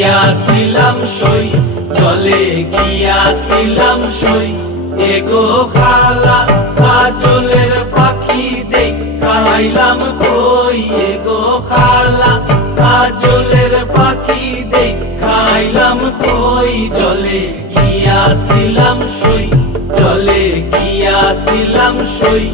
গিয়াছিলাম সই, চলে গিয়াছিলাম সই। এগো খালা কাজলের পাখি দেখাইলাম কই, এগো খালা কাজলের পাখি দেখাইলাম কই। জলে গিয়াছিলাম সই, জলে গিয়াছিলাম সই।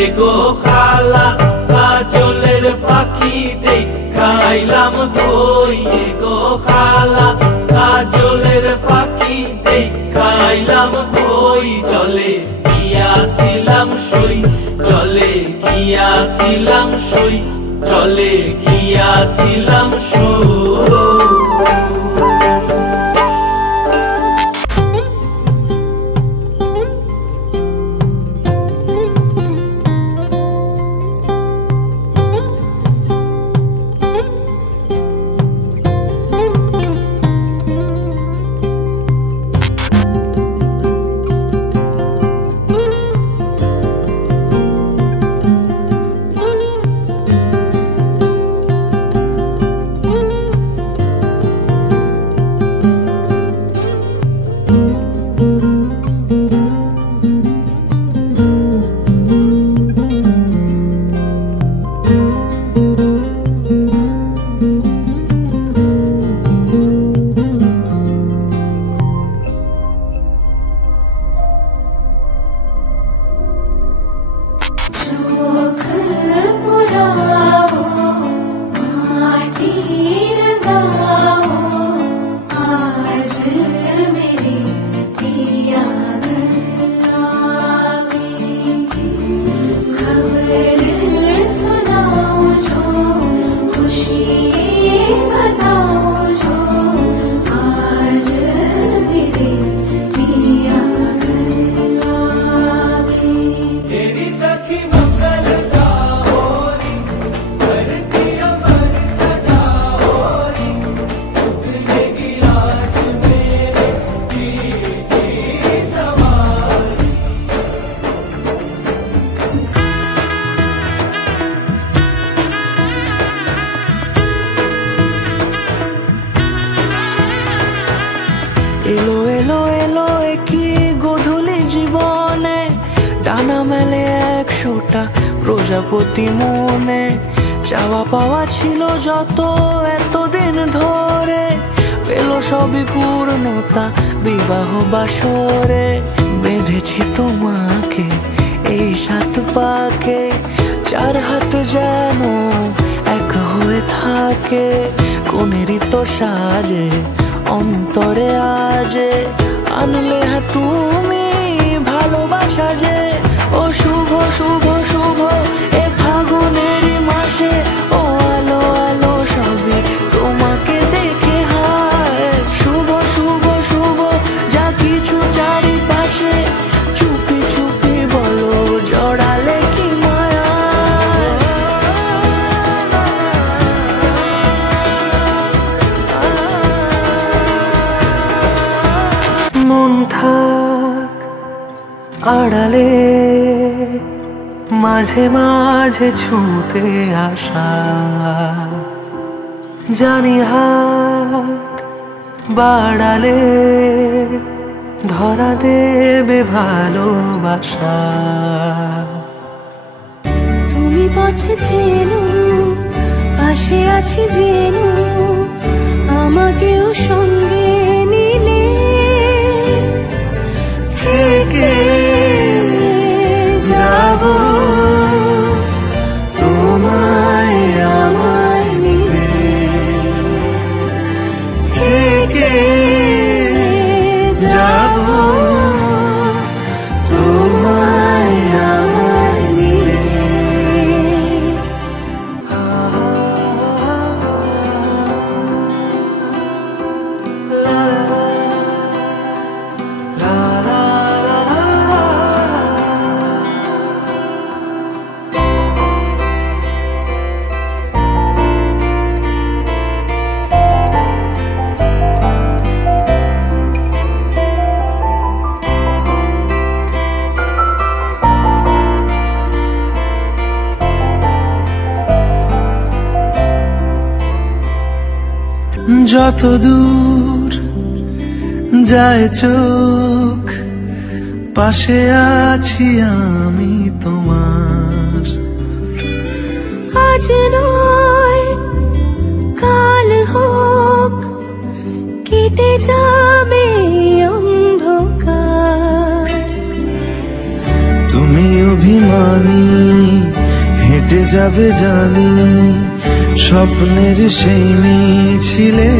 এগো খালা কাজলের পাখি দেখাইলাম কই, এগো খালা কাজলের পাখি দেখাইলাম কই। জলে গিয়াছিলাম সই, জলে গিয়াছিলাম সই, জলে গিয়াছিলাম সই। এলো এলো এলো কি গোধূলি জীবনে, ডানা মেলে 100টা প্রজাপতি মনে। চাওয়া পাওয়া ছিল যত এতদিন ধরে, পেল সবই পূর্ণতা বিবাহ বাসরে। বেঁধেছি তোমাকে এই 7 পাকে, 4 হাত যেন এক হয়ে থাকে। কোনেরই তো সাজে অন্তরে আজে, আনলে তুমি ভালোবাসা যে। ও শুভ শুভ শুভ এ ফাগুনেরই মাসে, ও আলো আলো সবই তোমাকে দেখে হায়। শুভ শুভ শুভ যা কিছু চারিপাশে, চুপি চুপি বলো জড়ালে কি মায়া। মন থাক আড়ালে, মাঝে মাঝে ছুঁতে আসা। জানি হাত বাড়ালে ধরা দেবে ভালোবাসা। তুমি পথে চেনো, পাশে আছি জেনো, আমাকেও সঙ্গে নিলে থেকে যাব তোমায় আমায় মিলে। থেকে যাব তোমায় আমায় মিলে। যত দূর যায় চোখ, পাশে আছি আমি তোমার। আজ নয় কাল হোক, কেটে যাবে অন্ধকার। তুমি অভিমানী, হেঁটে যাবে জানি স্বপ্নের সেই মিছিলে।